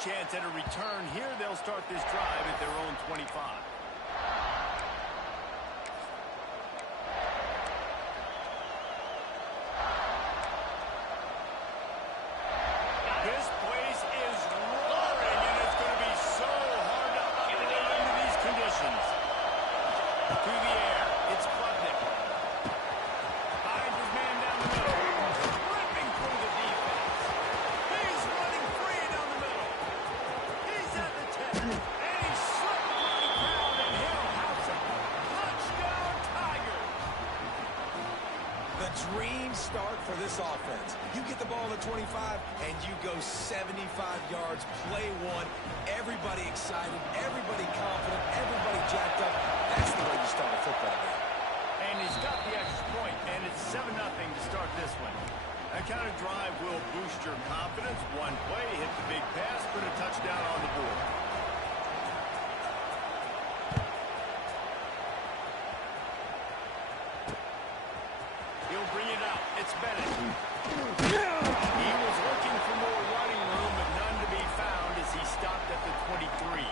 chance at a return here. They'll start this drive at their own 25. This place is roaring, and it's going to be so hard to operate under these conditions. Through the air, it's Klubnik. Finds his man down the middle. Ripping through the defense. He's running free down the middle. He's at the 10. And he's slipped through the crowd, and he'll house it. Touchdown, Tigers. The dream start for this offense. You get the ball at the 25, and you go 75 yards, play one. Everybody excited, everybody confident, everybody jacked up. That's the way you start a football game. And he's got the extra point, and it's 7-0 to start this one. That kind of drive will boost your confidence. One play, hit the big pass, put a touchdown on the board. He'll bring it out. It's Bennett. He was looking for more running room, but none to be found as he stopped at the 23.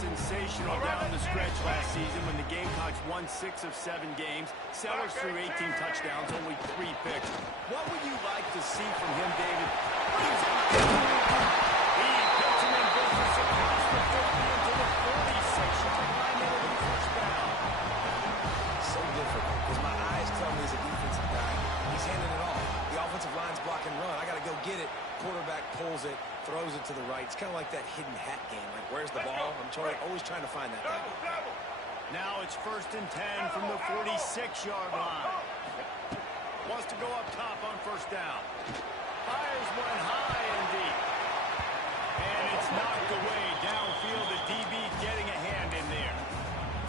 Sensational down the stretch last season when the Gamecocks won 6 of 7 games. Sellers threw 18 touchdowns, only 3 picks. What would you like to see from him, David? He puts him in business across the 50 into the 46-yard line and a first down. So difficult because my eyes tell me he's a defensive guy. He's handing it off. The offensive line's block and run. I got to go get it. Quarterback pulls it, throws it to the right. It's kind of like that hidden hat game. Like, where's the ball? I'm always trying to find that guy. Now it's 1st and 10 from the 46-yard line. Wants to go up top on first down. Fires one high and deep. And it's knocked away downfield. The DB getting a hand in there.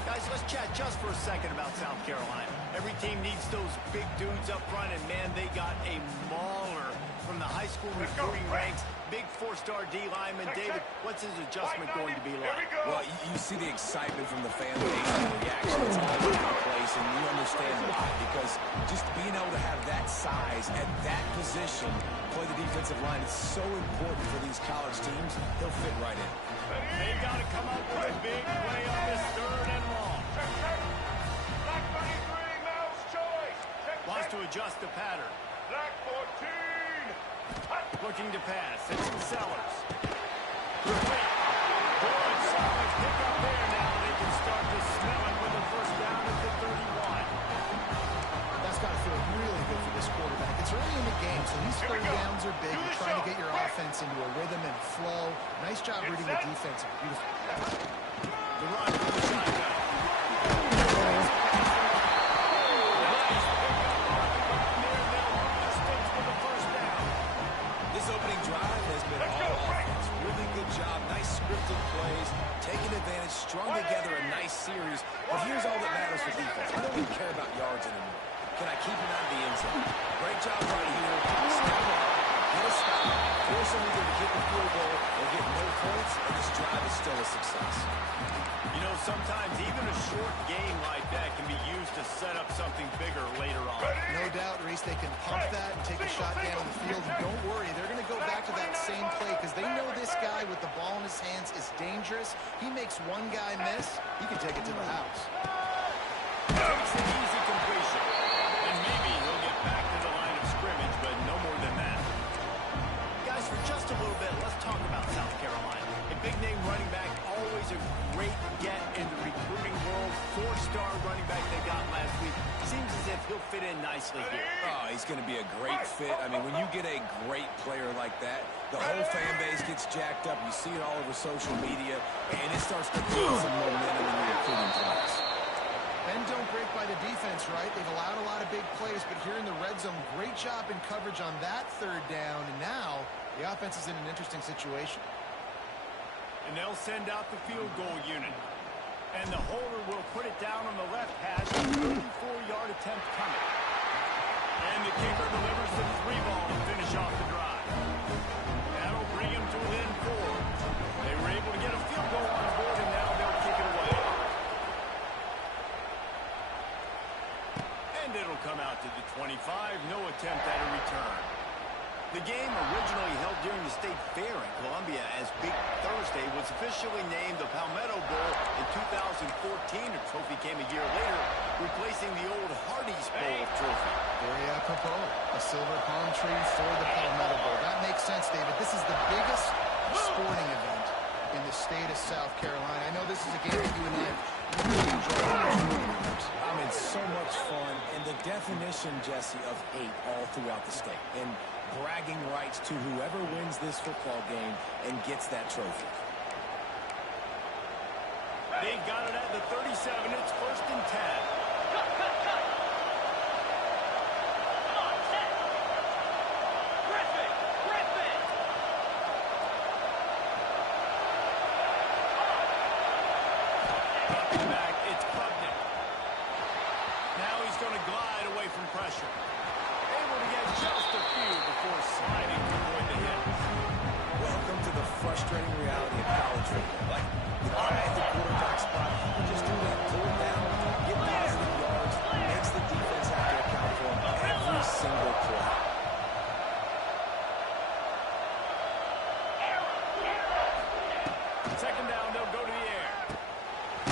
Guys, let's chat just for a second about South Carolina. Every team needs those big dudes up front, and man, they got a mauler from the high school recruiting ranks. Big 4-star D lineman. David, what's his adjustment going to be like? Well, you see the excitement from the fan base and the reaction. It's all over the place, and you understand why. Because just being able to have that size at that position, play the defensive line, it's so important for these college teams. He'll fit right in. They got to come up with a big play on this 3rd and long. Wants to adjust the pattern. Looking to pass. It's Sellers. Good, solid pick up there now. They can start to smell it with a first down at the 31. That's got to feel really good for this quarterback. It's early in the game, so these third downs are big. You're trying to get your offense into a rhythm and flow. Nice job reading the defense. Beautiful. The run from the shotgun. Opening drive has been all offense. Really good job. Nice scripted plays. Taking advantage. Strung together a nice series. But here's all that matters for defense. I don't even care about yards anymore. Can I keep him out of the end zone? Great job right here. Step up. Get a stop. Force them either to kick a field goal or get no points, and this drive is still a success. You know, sometimes even a short game like that can be used to set up something bigger later on. No doubt, Reese, they can pump that and take a shot down the field. And don't worry, they're going to go back to that same play because they know this guy with the ball in his hands is dangerous. He makes one guy miss, he can take it to the house. Takes an easy completion. And maybe he'll get back to the line of scrimmage, but no more than that. Guys, for just a little bit, let's talk about South Carolina. A big-name running back, always a great get in the recruiting world. 4-star running back they got last week. Seems as if he'll fit in nicely here. Oh, he's going to be a great fit. I mean, when you get a great player like that, the whole fan base gets jacked up. You see it all over social media, and it starts to build some momentum in the recruiting class. And don't break by the defense, right? They've allowed a lot of big plays, but here in the red zone, great job in coverage on that 3rd down, and now the offense is in an interesting situation. And they'll send out the field goal unit. And the holder will put it down on the left hash. 34-yard attempt coming. And the kicker delivers the 3-ball to finish off the drive. That'll bring him to within 4. They were able to get a field goal on board, and now they'll kick it away. And it'll come out to the 25. No attempt at a return. The game, originally held during the State Fair in Columbia as Big Thursday, was officially named the Palmetto Bowl in 2014. A trophy came a year later, replacing the old Hardee's Bowl trophy. Very apropos. A silver palm tree for the Palmetto Bowl. That makes sense, David. This is the biggest sporting event in the state of South Carolina. I know this is a game that you and I have really enjoyed. I mean, so much fun, and the definition, Jesse, of hate all throughout the state. And bragging rights to whoever wins this football game and gets that trophy. They got it at the 37. It's 1st and 10. Pressure. Able to get just a few before sliding to avoid the hit. Welcome to the frustrating reality of college football. Like, the guy at the quarterback spot, he can just do that. Pull it down, get positive yards, makes the defense have to account for him every single play. Second down, they'll go to the air.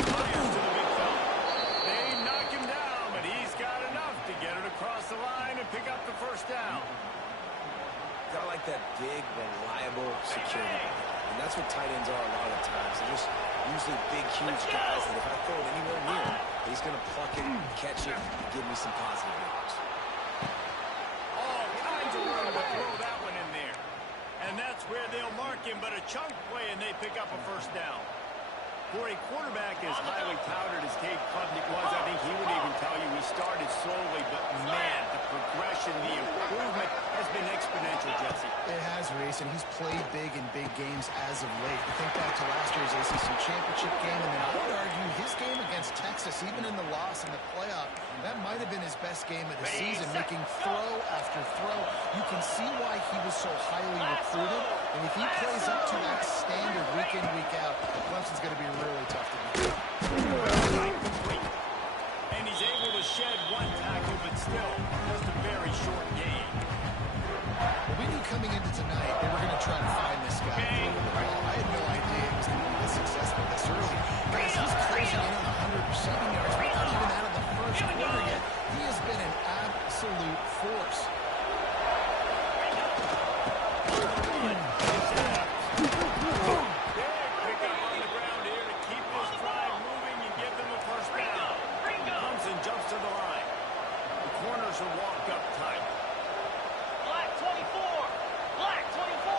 Fires to the big fella. They knock him down, but he's got enough to get it across the line and pick up the 1st down. Got like that big, reliable security. And that's what tight ends are a lot of times. They're just usually big, huge guys that if I throw it anywhere near him, he's going to pluck it, catch it, and give me some positive yards. All kinds of room to throw that one in there. And that's where they'll mark him, but a chunk play, and they pick up a 1st down. For a quarterback as highly touted as Cade Klubnik was, I think he would even tell you he started slowly, but man, the progression, the improvement has been exponential, Jesse. It has, Reese, and he's played big in big games as of late. You think back to last year's ACC championship game, and then I would argue his game against Texas, even in the loss in the playoff, that might have been his best game of the season, making throw after throw. You can see why he was so highly recruited, and if he plays up to that standard week in, week out, Clemson's going to be really tough to beat. And he's able to shed one tackle, but still just a very short game. Well, we knew coming into tonight they were going to try to find this guy. I had no idea he was going to be this successful this early. Guys, he's closing in on 100 receiving yards. We're not even out of the 1st quarter yet. He has been an absolute force. Jumps to the line. The corners are walked up tight. Black 24. Black 24.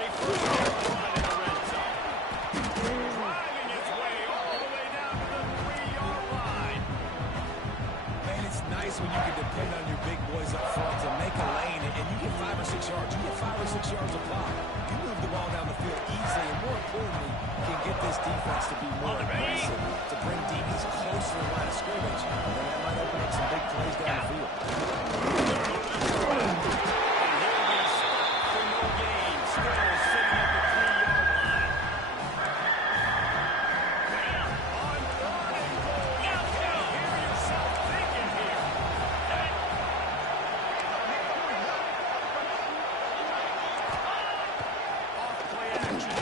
A 1st down in the red zone. Driving its way all the way down to the 3-yard line. Man, it's nice when you can depend on your big boys up front to make a lane, and you get 5 or 6 yards. You get 5 or 6 yards a pop. You move the ball down the field easily, and more importantly, can get this defense to be more aggressive, to bring DBs closer to the line of scrimmage, and that might open up some big plays down the field. And he'll be stopped for no gain, still sitting at the 3-yard line. On 3rd and goal, you can hear yourself thinking here. Off play action.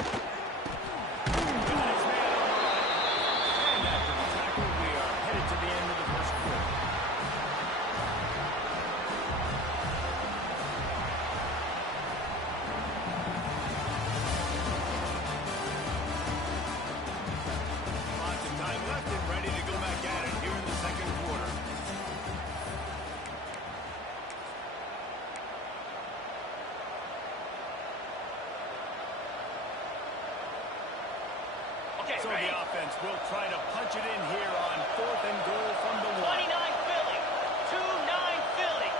So the offense will try to punch it in here on 4th and goal from the 1. 29 Philly. 2-9 Philly.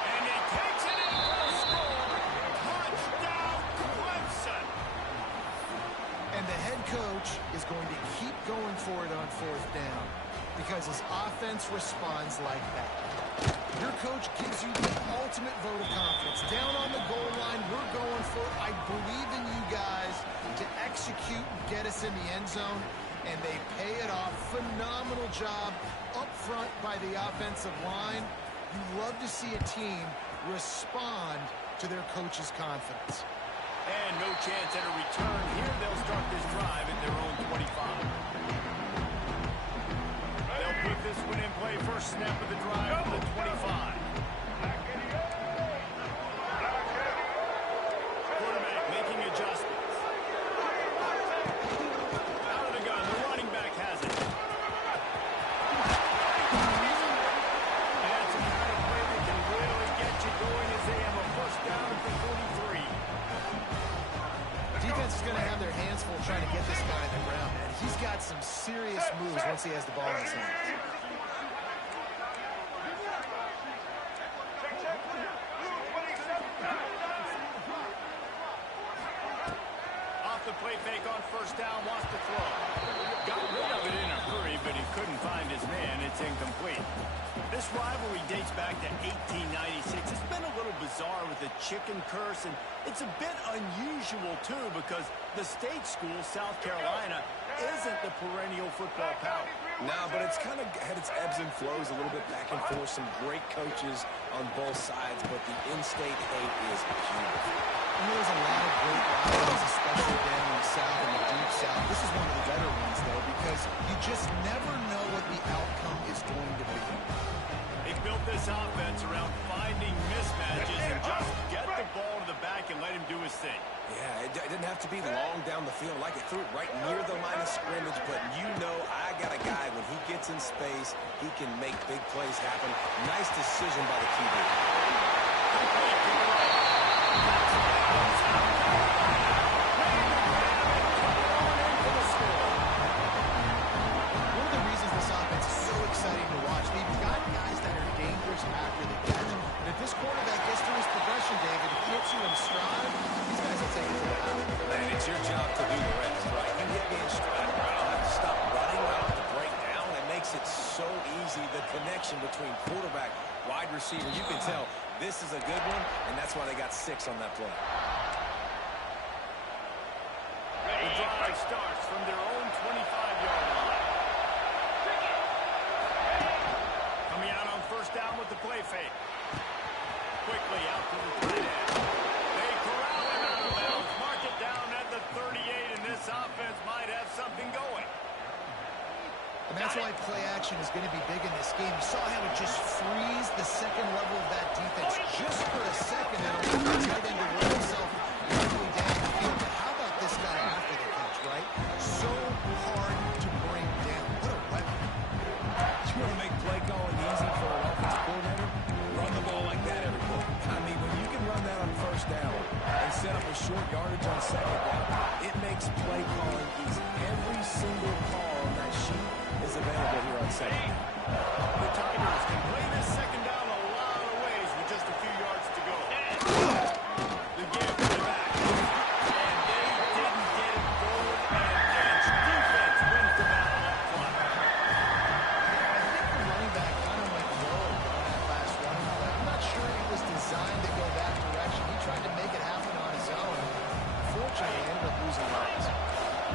And he takes it in for a score. responds like that. Your coach gives you the ultimate vote of confidence. Down on the goal line, we're going for it. I believe in you guys to execute and get us in the end zone, and they pay it off. Phenomenal job up front by the offensive line. You love to see a team respond to their coach's confidence. And no chance at a return here. They'll start this drive at their own 25. They'll put this one in play. First snap of the drive from the 25. Quarterback making adjustments. Out of the gun. The running back has it. And that's the kind of play that can really get you going as they have a first down at the 43. Defense is going to have their hands full trying to get this guy in the ground, man. He's got some serious moves once he has the ball in his hands. Off the play fake on first down, wants to throw. Got rid of it in a hurry, but he couldn't find his man. It's incomplete. This rivalry dates back to 1896. It's been a little bizarre with the chicken curse, and it's a bit unusual, too, because the state school, South Carolina, isn't the perennial football power. No, but it's kind of had its ebbs and flows, a little bit back and forth, some great coaches on both sides, but the in-state hate is beautiful. There's a lot of great rivalries, especially down in the South and the Deep South. This is one of the better ones, though, because you just never know what the outcome is going to be. They built this offense around finding mismatches and just get the ball to the back and let him do his thing. Yeah, it didn't have to be long down the field. Like it threw it right near the line of scrimmage, but you know I got a guy, when he gets in space, he can make big plays happen. Nice decision by the QB. One of the reasons this offense is so exciting to watch, they've got guys that are dangerous after the catch. And if this quarterback gets through his progression, David, he hits you in stride, these guys will take it to the house. Man, it's your job to do the rest, right? You hit me in stride, I don't have to stop running, I don't have to break down. It makes it so easy, the connection between quarterback, wide receiver. You can tell this is a good one, and that's why they got 6 on that play. The drive starts from their own 25-yard line. Coming out on first down with the play fake. Quickly out to the tight end. They corral him out of bounds. Mark it down at the 38, and this offense might have something going. And that's why play action is going to be big in this game. You saw how it just frees the second level of that defense just for a second, and allow the tight end to roll himself quickly down the field. But how about this guy after the catch, right? So hard to bring down. What a weapon. You want to make play calling easy for an offensive coordinator? Run the ball like that every play. I mean, when you can run that on first down and set up a short yardage on second down, it makes play calling easy. Every single call on that sheet is available here on second down. The Tigers can play this second down a lot of ways with just a few yards to go. The give to the back. And they didn't get it forward, and Edge defense wins the battle up front. I think the running back kind of went low on that last running play. I'm not sure he was designed to go that direction. He tried to make it happen on his own. Unfortunately, he ended up losing yards.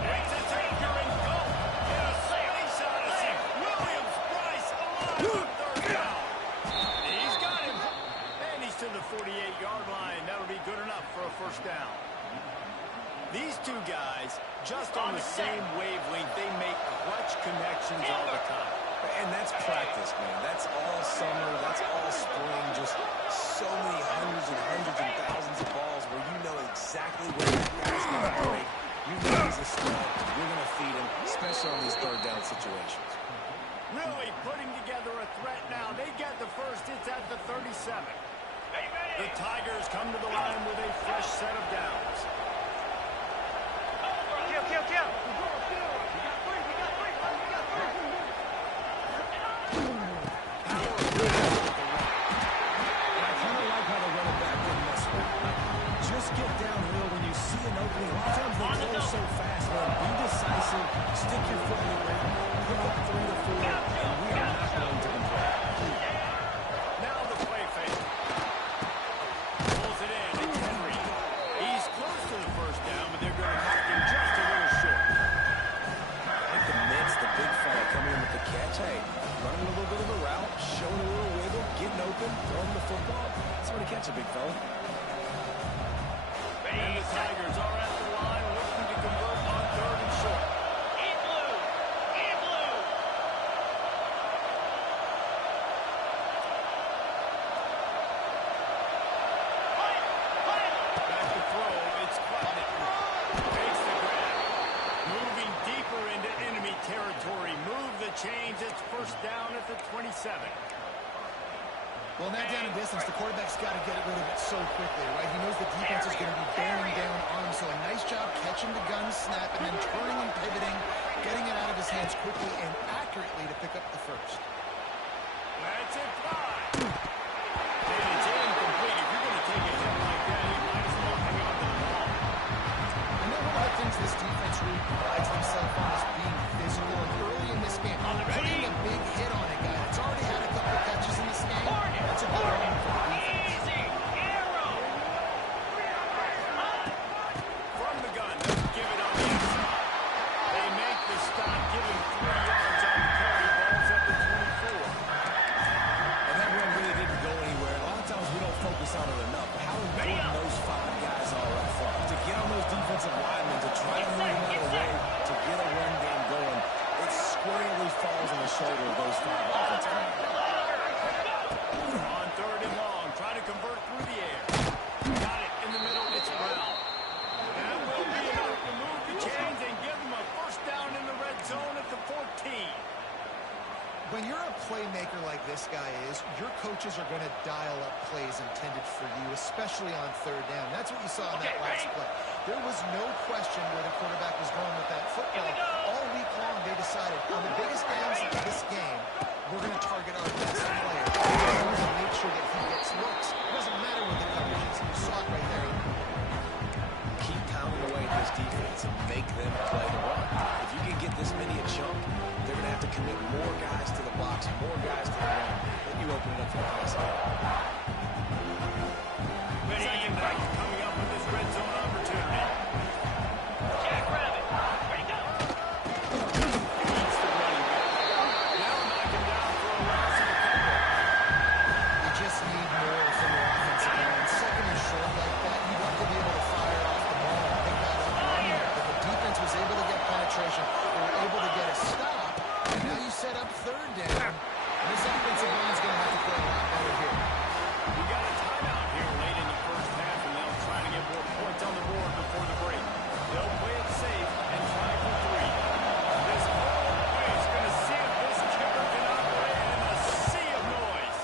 Waits a taker and go. Get a safety shot of it. Williams, Bryce, alive on third down. He's got him. And he's to the 48-yard line. That'll be good enough for a first down. These two guys, just on the same wavelength, they make clutch connections all the time. And that's practice, man. That's all summer. That's all spring. Just so many hundreds and thousands of balls where you know exactly where that guy's going to break. You know he's a stud. You're going to feed him, especially on these third down situations. Really putting together a threat now. They get the first. It's at the 37. The Tigers come to the line with a fresh set of downs. Kill. Just get downhill when you see an opening. A lot of times they close so fast, man. Be decisive. Stick your foot in the ground. Pick up 3 or 4, and we are not going to complain. football, it's going to catch a big fella. And the Tigers are at the line looking to convert on 3rd and short. In blue. In blue. Back to throw. It's Klubnik. Takes the grab. Moving deeper into enemy territory. Move the chains. It's 1st down at the 27. Well, in that down and distance, the quarterback's got to get rid of it so quickly, right? He knows the defense is going to be bearing down on him, so a nice job catching the gun snap and then turning and pivoting, getting it out of his hands quickly and accurately to pick up the first. That's it, fly. And it's incomplete. If you're going to take a hit like that, you might as well hang on to the ball. I know one of the things this defense really prides themselves on is being physical, and early in this game, putting a big hit on a guy that's already had a couple of catches in this game, that's a good one for the defense. Easy. Arrow. From the gun, they'll give it on the inside. They make the stop, giving 3 yards on the carry. Ball's at the 24. And that run really didn't go anywhere. A lot of times we don't focus on it enough, but how important those 5 guys are up front. To get on those defensive linemen, to try to move them out of the way, to get a run game going, it squarely falls on the shoulder of those 5 offensive linemen. On 3rd and long, trying to convert through the air. Got it in the middle. It's Brown. That will be enough to move the chains and give them a 1st down in the red zone at the 14. When you're a playmaker like this guy is, your coaches are going to dial up plays intended for you, especially on 3rd down. That's what you saw in that last play. There was no question where the quarterback was going with that football. All week long, they decided, on the biggest downs of this game, we're going to target our best player. We're going to make sure that he gets looks. It doesn't matter what the coverage is. You saw it right there. Keep pounding away at this defense and make them play the run. If you can get this many a chunk, they're going to have to commit more guys to the box, more guys to the run. Then you open it up for the pass. Second down coming up with this red zone opportunity. Jackrabbit. Ready, go. Beats the running back. Now knock him down for a loss of a couple. You just need more from your offensive line. 2nd and short like that, you'd love to be able to fire off the ball and pick that up running it. But the defense was able to get penetration. They were able to get a stop. And now you set up 3rd down. And this offensive line's going to have to play a lot better here. We got a timeout here late in the 1st half, and they'll try to get more points on the board before the break. They'll play it safe and try for 3. This whole play is going to see if this kicker can operate in a sea of noise.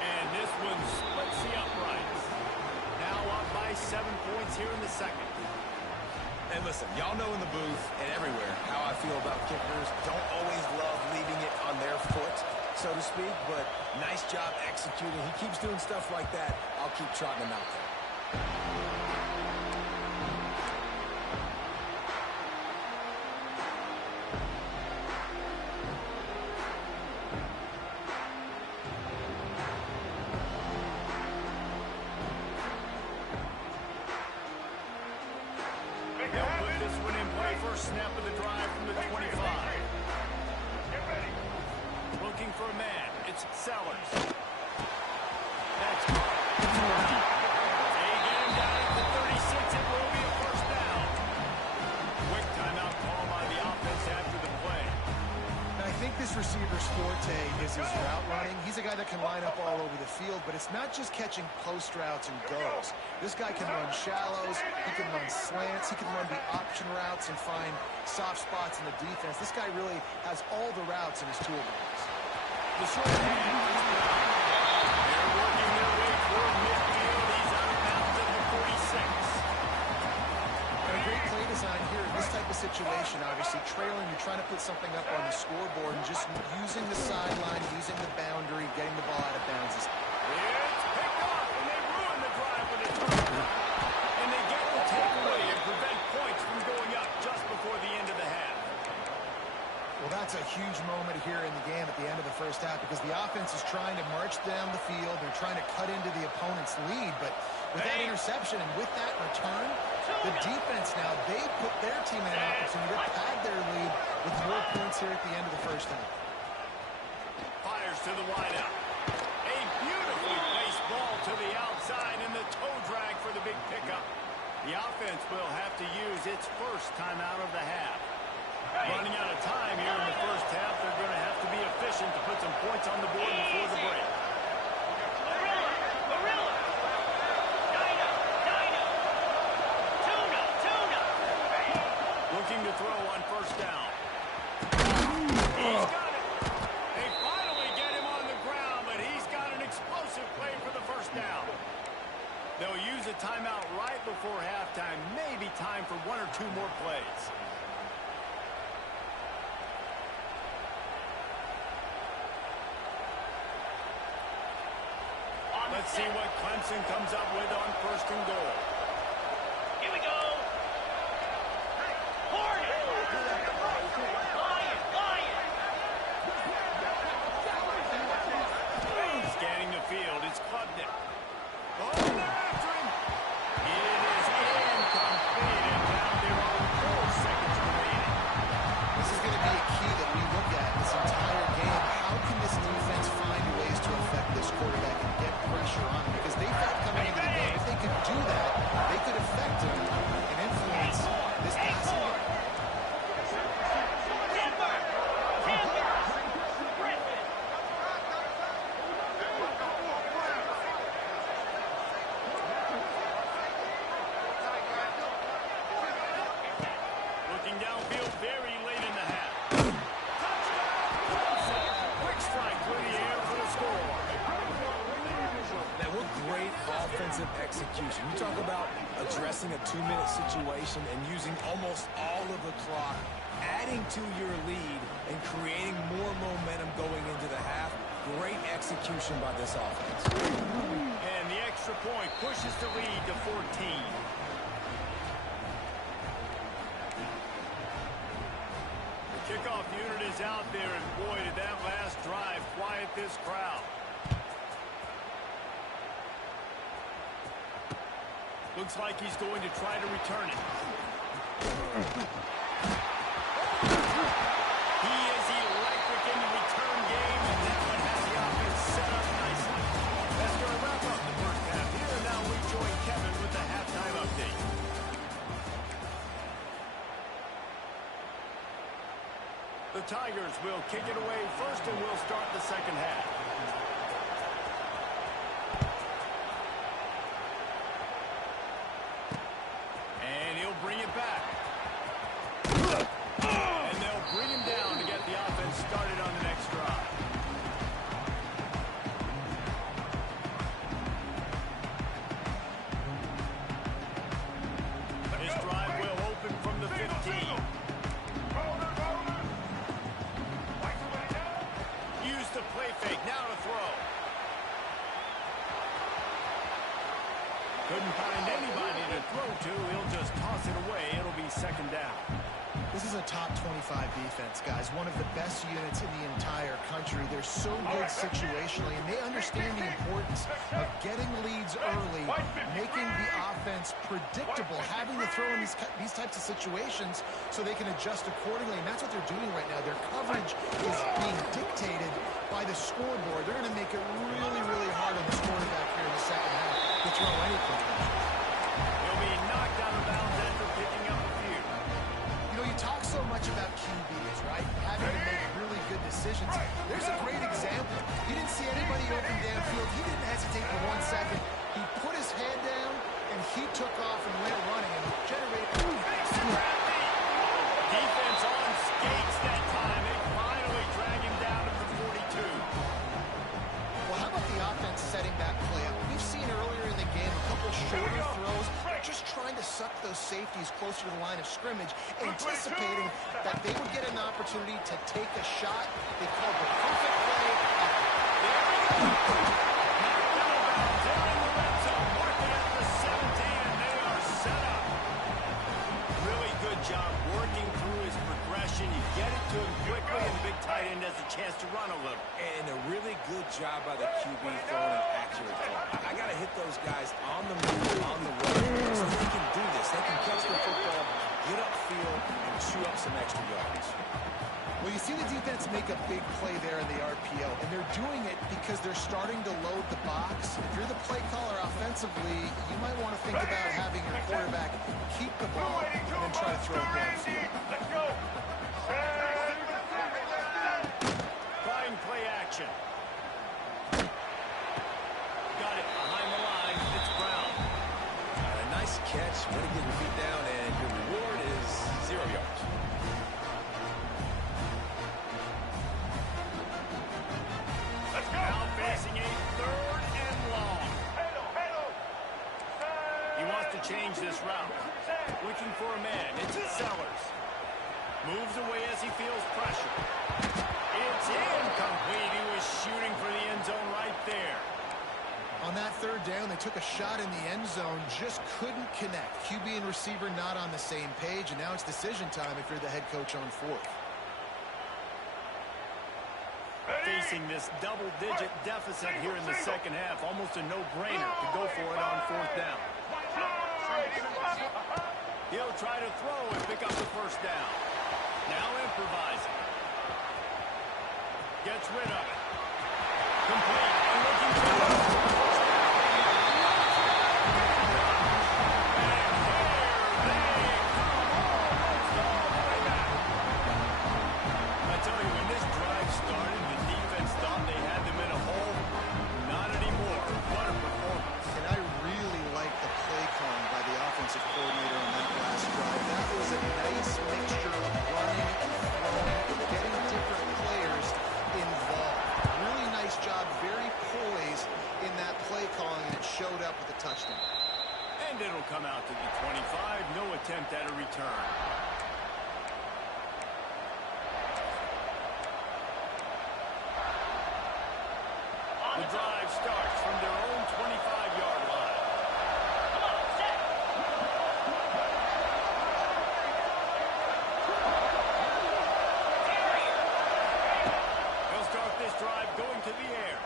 And this one splits the uprights. Now up by 7 points here in the 2nd. And listen, y'all know in the booth and everywhere how I feel about kickers. Don't always love leaving it on their foot, so to speak, but nice job executing. He keeps doing stuff like that. I'll keep trotting him out there. They'll put this one in play. 1st snap of the drive from the 25. Looking for a man. It's Sellers. That's they get him down at the 36. It will be a 1st down. Quick timeout call by the offense after the play. And I think this receiver's forte is his route running. He's a guy that can line up all over the field, but it's not just catching post routes and goes. This guy can run shallows, he can run slants, he can run the option routes and find soft spots in the defense. This guy really has all the routes in his toolbox. The short hand is Brown. They're working their way toward midfield. He's out of bounds at the 46. And a great play design here in this type of situation, obviously trailing, you're trying to put something up on the scoreboard and just using the sideline, using the boundary, getting the ball out of bounds. It's picked off, and they ruin the drive with a turnover. And they get the takeaway and prevent points from going up just before the end of the half. Well, that's a huge moment here in the game at the end of the 1st half because the offense is trying to march down the field. They're trying to cut into the opponent's lead, but with that interception and with that return, the defense now, they put their team in an opportunity to pad their lead with more points here at the end of the 1st half. Fires to the wideout. A beautifully timeout right before halftime. Maybe time for one or two more plays. Let's see what Clemson comes up with on first and goal. Here we go. Hornet. Lion. Scanning the field, it's Klubnik. Oh, they're after him. It is incomplete, and now there are 4 seconds remaining. This is going to be a key that we look at this entire game. How can this defense find ways to affect this quarterback and get pressure on him? Because they thought coming into the game, if they could do that, they could affect him and influence this passing game. Denver. Griffin. Looking downfield very late in the half. Touchdown! Quick strike through the air for the score. Man, what great offensive execution. You talk about addressing a 2-minute situation and using almost all of the clock, adding to your lead and creating more momentum going into the half. Great execution by this offense. And the extra point pushes the lead to 14. The kickoff unit is out there, and boy, did that last drive quiet this crowd. Looks like he's going to try to return it. He is electric in the return game, and that one has the offense set up nicely. That's going to wrap up the first half here, and now we join Kevin with the halftime update. The Tigers will kick it away first, and we'll start the second half. And he'll bring it back. And they'll bring him down to get the offense started on the next drive. This drive will open from the 15. Use the play fake, now to throw. Couldn't find anybody to throw to. He'll just toss it away. It'll be second down. This is a top 25 defense, guys. One of the best units in the entire country. They're so good situationally, and they understand the importance of getting leads early, making the offense predictable, having to throw in these types of situations so they can adjust accordingly, and that's what they're doing right now. Their coverage is being dictated by the scoreboard. They're going to make it really, really hard on this quarterback here in the second half to throw any contention. He'll be knocked out of bounds after picking up a few. You know, you talk so much about QBs, right? Having to make really good decisions. There's a great example. He didn't see anybody open downfield. He didn't hesitate for 1 second. He put his head down, and he took off and went running and generated. Defense on skates that time. They finally drag him down to the 42. Well, how about the offense setting that play up? We've seen earlier in the game a couple shorter throws. They're just trying to suck those safeties closer to the line of scrimmage, anticipating that they would get an opportunity to take a shot. They called the perfect play. There we go. Knocked out of bounds. They're in the red zone. Mark it at the 17, and they are set up. Really good job working through his progression. You get it to him quickly, and the big tight end has a chance to run a little. And a really good job by the QB throwing an accurate throw. I got to hit those guys on the move, on the run, so they can do this. They can catch the football, get upfield, and chew up some extra yards. Well, you see the defense make a big play there in the RPO, and they're doing it because they're starting to load the box. If you're the play caller offensively, you might want to think about having your quarterback keep the ball and then try to throw it downfield. Let's go. Flying play action. Got it behind the line. It's Brown. A nice catch. Way to get your feet down, and your reward is 0 yards. Now facing a third and long. change this route. Looking for a man. It's Sellers. Moves away as he feels pressure. It's incomplete. He was shooting for the end zone right there. On that third down, they took a shot in the end zone, just couldn't connect. QB and receiver not on the same page, and now it's decision time if you're the head coach on fourth. Facing this double-digit deficit here in the second half, almost a no-brainer to go for it on fourth down. He'll try to throw and pick up the first down. Now improvising. Gets rid of it. Complete and looking for the first down. Coordinator on that last drive. That was a nice mixture of running and throwing and getting different players involved. Really nice job, very poised in that play calling, and it showed up with a touchdown. And it'll come out to the 25. No attempt at a return. The drive starts from their own 25-yard line. Drive going to the air.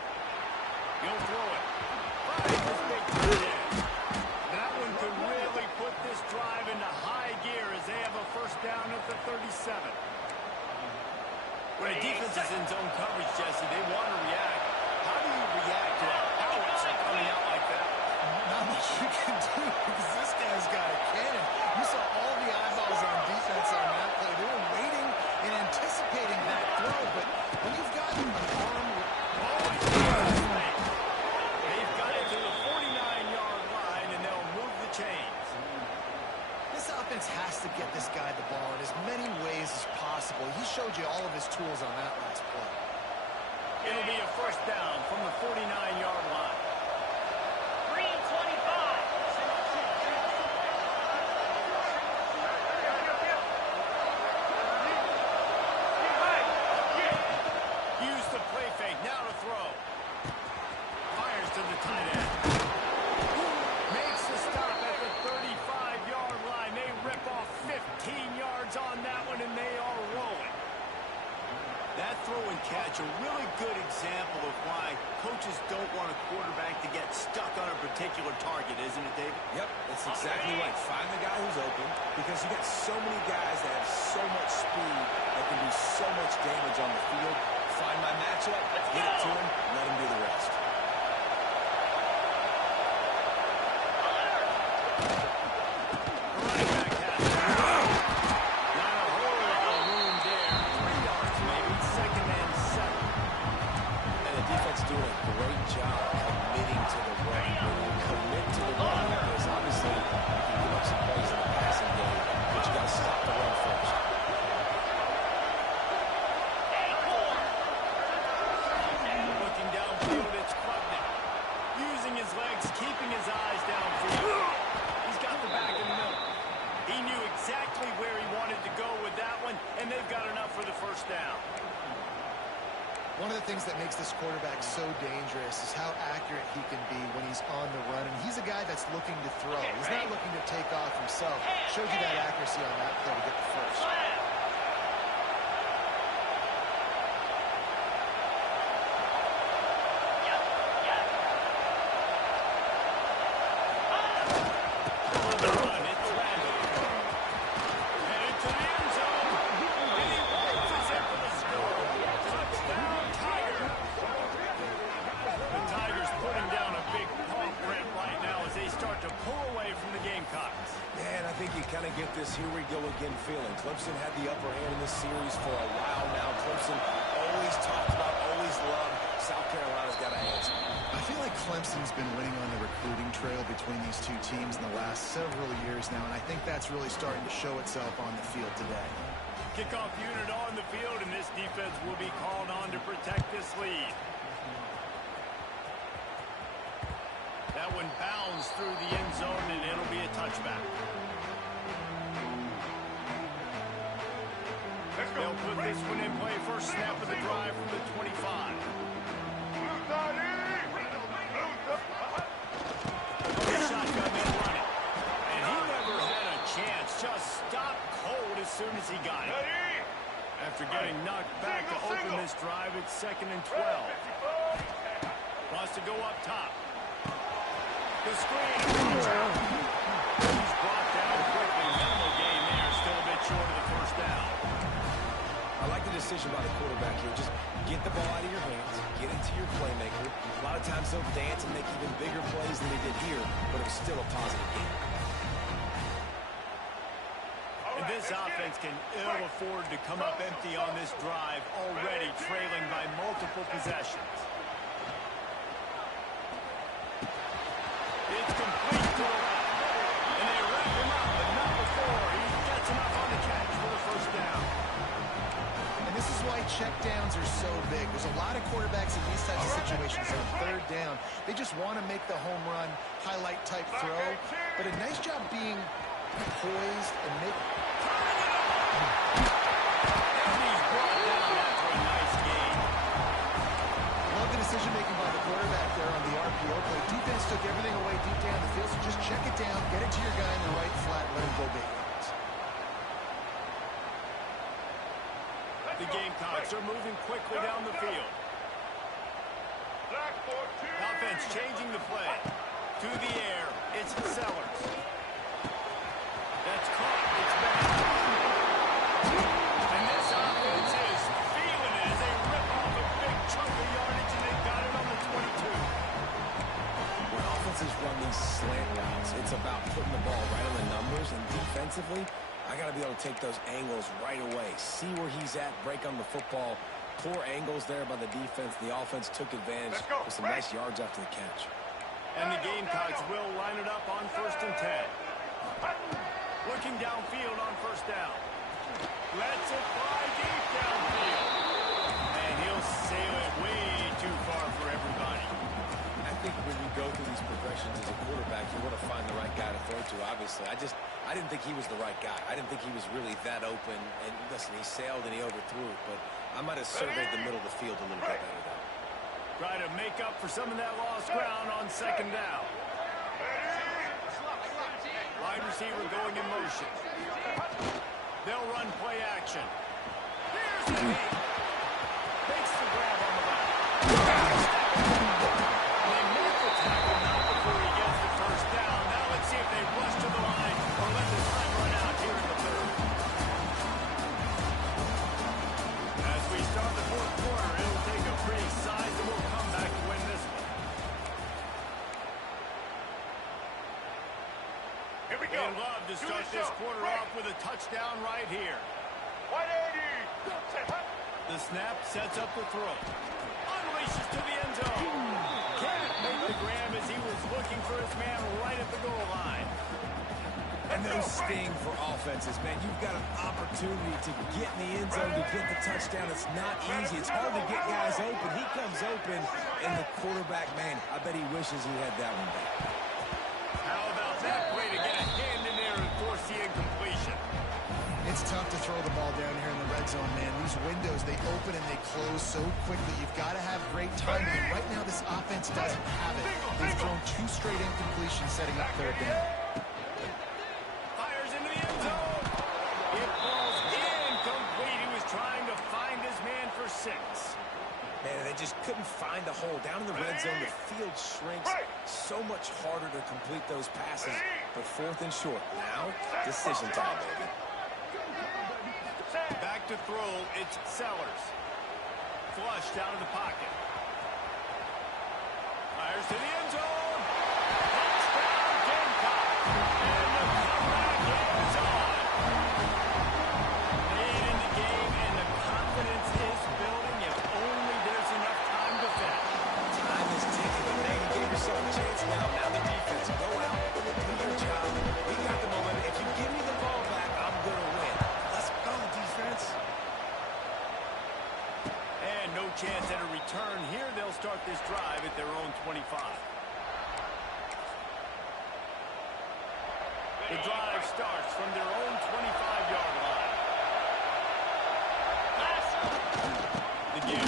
He'll throw it. Finds his big tight end. That one could really put this drive into high gear as they have a first down at the 37. When a defense is in zone coverage, Jesse, they want to react. How do you react to a howitzer coming out like that? Not much you can do because this guy's got a cannon. You saw all the eyeballs on defense on that play. They were waiting and anticipating that throw, but when you've got an arm with they've got it to the 49-yard line, and they'll move the chains. This offense has to get this guy the ball in as many ways as possible. He showed you all of his tools on that last play. It'll be a first down from the 49-yard line. 3:25. Use the play fake. Now to throw. Fires to the tight end. Makes the stop at the 35-yard line. They rip off 15 yards on that one, and they are rolling. That throw and catch, a really good example of why coaches don't want a quarterback to get stuck on a particular target, isn't it, David? Yep, that's exactly right. Find the guy who's open, because you got so many guys that have so much speed that can do so much damage on the field. Find my matchup, get it to him, let him do the rest. And they've got enough for the first down. One of the things that makes this quarterback so dangerous is how accurate he can be when he's on the run. And he's a guy that's looking to throw. He's not looking to take off himself. Showed you that accuracy on that play to get the first. Here we go again feeling. Clemson had the upper hand in this series for a while now. Clemson always talked about, always loved. South Carolina's got to answer. I feel like Clemson's been winning on the recruiting trail between these two teams in the last several years now, and I think that's really starting to show itself on the field today. Kickoff unit on the field, and this defense will be called on to protect this lead. That one bounds through the end zone, and it'll be a touchback. They'll put this one in play. First snap of the drive from the 25. Shotgun, they'll run it. And he never had a chance. Just stopped cold as soon as he got it. After getting knocked back to open this drive, it's 2nd and 12. Wants to go up top. The screen. He's brought down quickly. Minimal gain there. Still a bit short of the first down. I like the decision by the quarterback here. Just get the ball out of your hands, get it to your playmaker. A lot of times they'll dance and make even bigger plays than they did here, but it was still a positive game. And this offense can ill afford to come up empty on this drive, already trailing by multiple possessions. It's complete to the left. And they wrap him up, but not before. He gets enough on the catch for the first down. This is why checkdowns are so big. There's a lot of quarterbacks in these types of situations on 3rd down. They just want to make the home run, highlight type throw. But a nice job being poised and make. And he's brought down after a nice gain. Love the decision making by the quarterback there on the RPO play. Defense took everything away deep down the field, so just check it down, get it to your guy in the right flat, let him go big. The Gamecocks are moving quickly down the field. Offense changing the play. To the air, it's Sellers. That's caught. It's back. And this offense is feeling it as they rip off a big chunk of yardage, and they got it on the 22. When offenses run these slant routes, it's about putting the ball right on the numbers, and defensively, I got to be able to take those angles right away. See where he's at, break on the football. Poor angles there by the defense. The offense took advantage with some nice yards after the catch. And the Gamecocks will line it up on 1st and 10. Looking downfield on 1st down. Lets it fly deep downfield. And he'll sail it way too far for everybody. I think when you go through these progressions as a quarterback, you want to find the right guy to throw to, obviously. I didn't think he was the right guy. I didn't think he was really that open. And listen, he sailed and he overthrew it, but I might have surveyed the middle of the field a little bit better there. Try to make up for some of that lost ground on 2nd down. Wide receiver going in motion. They'll run play action. Here's the heat. Makes the grab on the left. They make the tackle not before he gets the first down. Now let's see if they rush to the line or let the time run out here in the 3rd. As we start the 4th quarter, it'll take a pretty sizable comeback to win this one. Here we go. They'd love to start this quarter off with a touchdown right here. 180. The snap sets up the throw. Unleashes to the end zone. Can't make the grab as he was looking for his man right at the goal line. And those sting for offenses, man. You've got an opportunity to get in the end zone, to get the touchdown. It's not easy. It's hard to get guys open. He comes open, and the quarterback, man, I bet he wishes he had that one back. How about that play to get a hand in there and force the incompletion? It's tough to throw the ball down here in the red zone, man. These windows, they open and they close so quickly. You've got to have great timing. And right now, this offense doesn't have it. They've thrown 2 straight incompletions setting up 3rd down. Fires into the end zone. It falls incomplete. He was trying to find his man for 6. Man, they just couldn't find the hole. Down in the red zone, the field shrinks. So much harder to complete those passes. But 4th and short. Now, decision time, baby. Back to throw, it's Sellers. Flushed out of the pocket. Fires to the end zone. Touchdown, Gamecocks. And the comeback is on. Late in the game, and the confidence is building if only there's enough time to finish. Time is ticking, but man, you gave yourself a chance now. Now the defense, go out, do your job. We got the moment. If you give me the ball back, I'm going to win. Let's go, defense. And no chance at a return here. They'll start this drive at their own 25. The drive starts from their own 25-yard line. The give.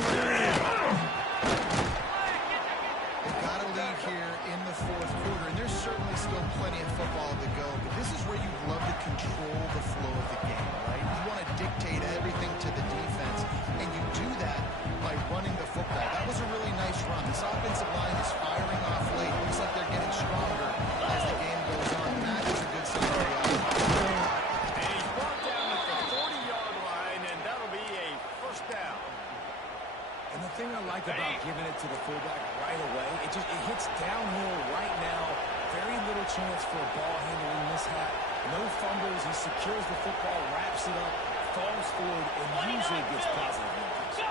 They've got a lead here in the fourth quarter, and there's certainly still plenty of football to go, but this is where you'd love to control the flow of the game, right? You want to dictate everything to the defense, and you do that by running the football. That was a really nice run. This offensive line is firing off late. Looks like they're getting stronger as the game goes on, and that is a good sign for the offense. And he's brought down at the 40-yard line, and that'll be a first down. And the thing I like about giving it to the fullback right away, it hits downhill right now. Very little chance for a ball handling mishap. No fumbles. He secures the football, wraps it up, falls forward, and usually gets positive impacts.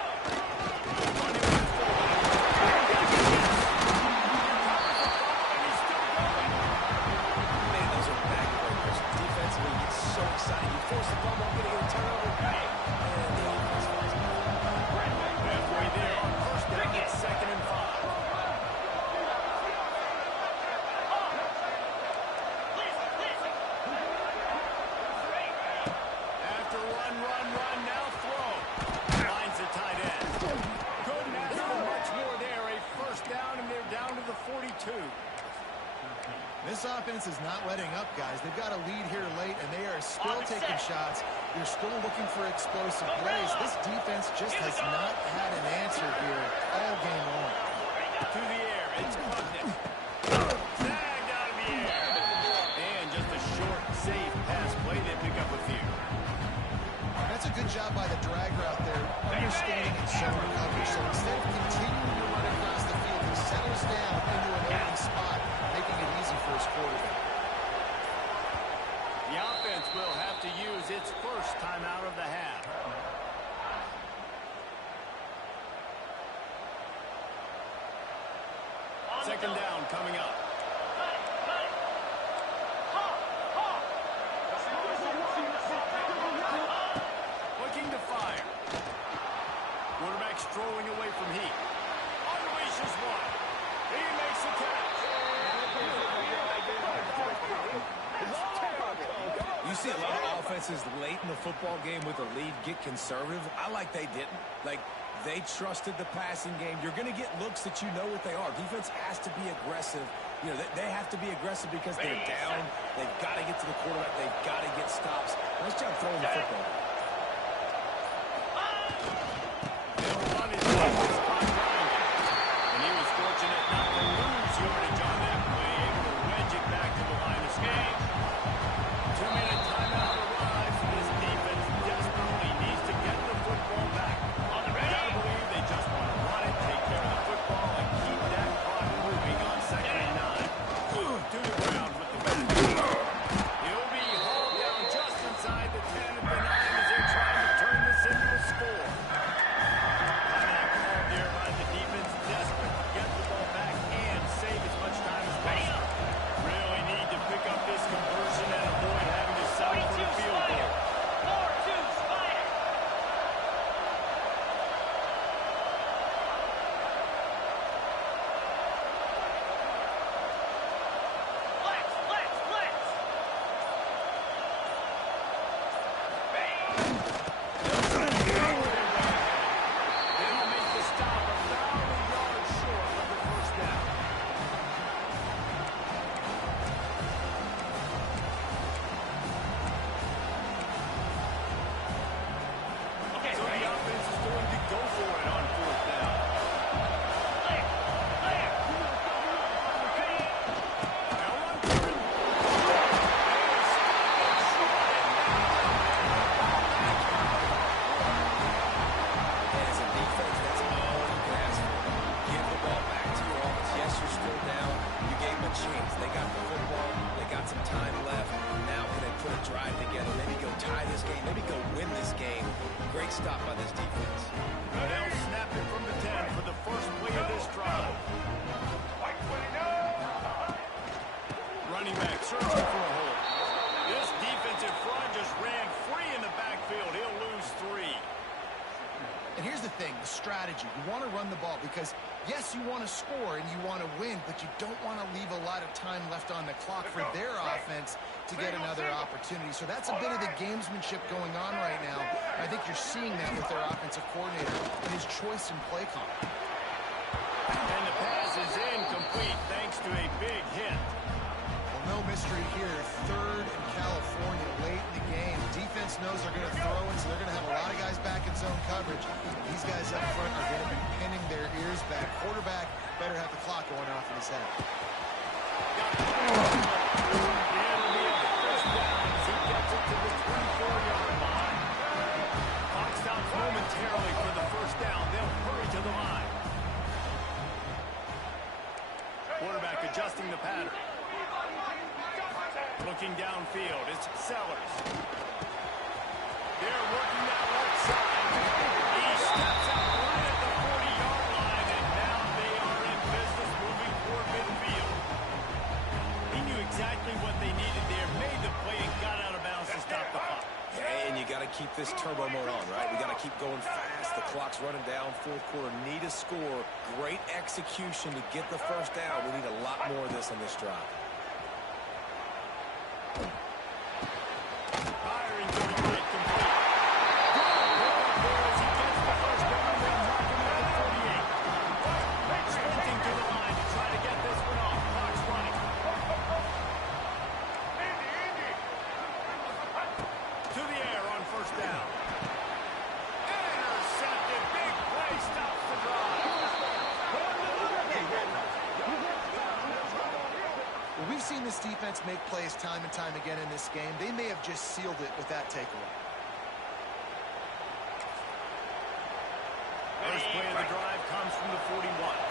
Man, those are backbreakers. Defensively, you get so excited. You force the fumble, going to get a turnover. And the offense falls out. Halfway there on first down, it's 2nd and 5. After run, now throw. Finds the tight end. Couldn't ask for much more there. A first down, and they're down to the 42. This offense is not letting up, guys. They've got a lead here late, and they are still taking shots. They're still looking for explosive plays. This defense just has not had an answer here all game long. To the air, it's Coughlin. Snagged out of the air. And just a short, safe pass play. They pick up a few. That's a good job by the drag route there, understanding its zone coverage. So instead of continuing to run across the field, he settles down into an open spot, making it easy for his quarterback. The offense will have to use its first timeout of the half. Second down coming up. Looking to fire. Quarterback strolling away from heat. Unleashes one. He makes the catch. You see a lot of offenses late in the football game with a lead get conservative. I like they didn't. Like, they trusted the passing game. You're going to get looks that you know what they are. Defense has to be aggressive. You know, they have to be aggressive because they're down. They've got to get to the quarterback. They've got to get stops. Nice job throwing the football. And he was fortunate not to lose yardage on that play, able to wedge it back to the line of scrimmage. 2-minute timeout arrives. This defense desperately needs to get the football back. Gotta believe they just want to run it, take care of the football, and keep that clock moving on 2nd and 9. To the ground with the back. He'll be hauled down just inside the 10 at the 9 as they're trying to turn this into a score. Timeout called there by the defense, desperate to get the ball back and save as much time as possible. Really need to pick up this conversion and avoid having to settle for the field goal. 4-2 Spider. Flex. They'll make the stop 1,000 yards short of the first down. Okay, So the offense is going to go for it on 4th down. clear. Now run for it. As a defense, that's all you can ask for. Give the ball back to your offense. Yes, you're still down. You gave them a chance. They got the football. They got some time left. Now can they put a drive together? Maybe go tie this game. Maybe go win this game. Great stop by this defense. And they'll snap it from the 10 for the first play of this drive. Running back searching for a hole. This defensive front just ran free in the backfield. He'll lose 3. And here's the thing, the strategy. strategy. You want to run the ball because, yes, you want to score and you want to win, but you don't want to leave a lot of time left on the clock for their offense to get another opportunity. So that's a bit of the gamesmanship going on right now. I think you're seeing that with their offensive coordinator and his choice in play call. And the pass is incomplete thanks to a big hit. Well, no mystery here. Third in California late in the game. Defense knows they're going to throw it, so they're going to have a lot of guys back in zone coverage. These guys up front are going to be pinning their ears back. Quarterback better have the clock going off in his head. It'll be a first down as he gets it to the 24-yard line. Clock stops momentarily for the first down. They'll hurry to the line. Quarterback adjusting the pattern. Looking downfield, it's Sellers. They're working that left side. He steps out right at the 40-yard line, and now they are in business moving toward midfield. He knew exactly what they needed there, made the play, and got out of bounds to stop the clock. And you got to keep this turbo mode on, right? We got to keep going fast. The clock's running down. Fourth quarter, need a score. Great execution to get the first down. We need a lot more of this on this drive. Firing to the right, complete. There as he gets the first down, they'll mark him at the 48. Sprinting to the line to try to get this one off. Clock's running. To the air on first down. Intercepted. Big play stops the drive. Well, we've seen this defense make plays time and time again in this game. They may have just sealed it with that takeaway. First play of the drive comes from the 41.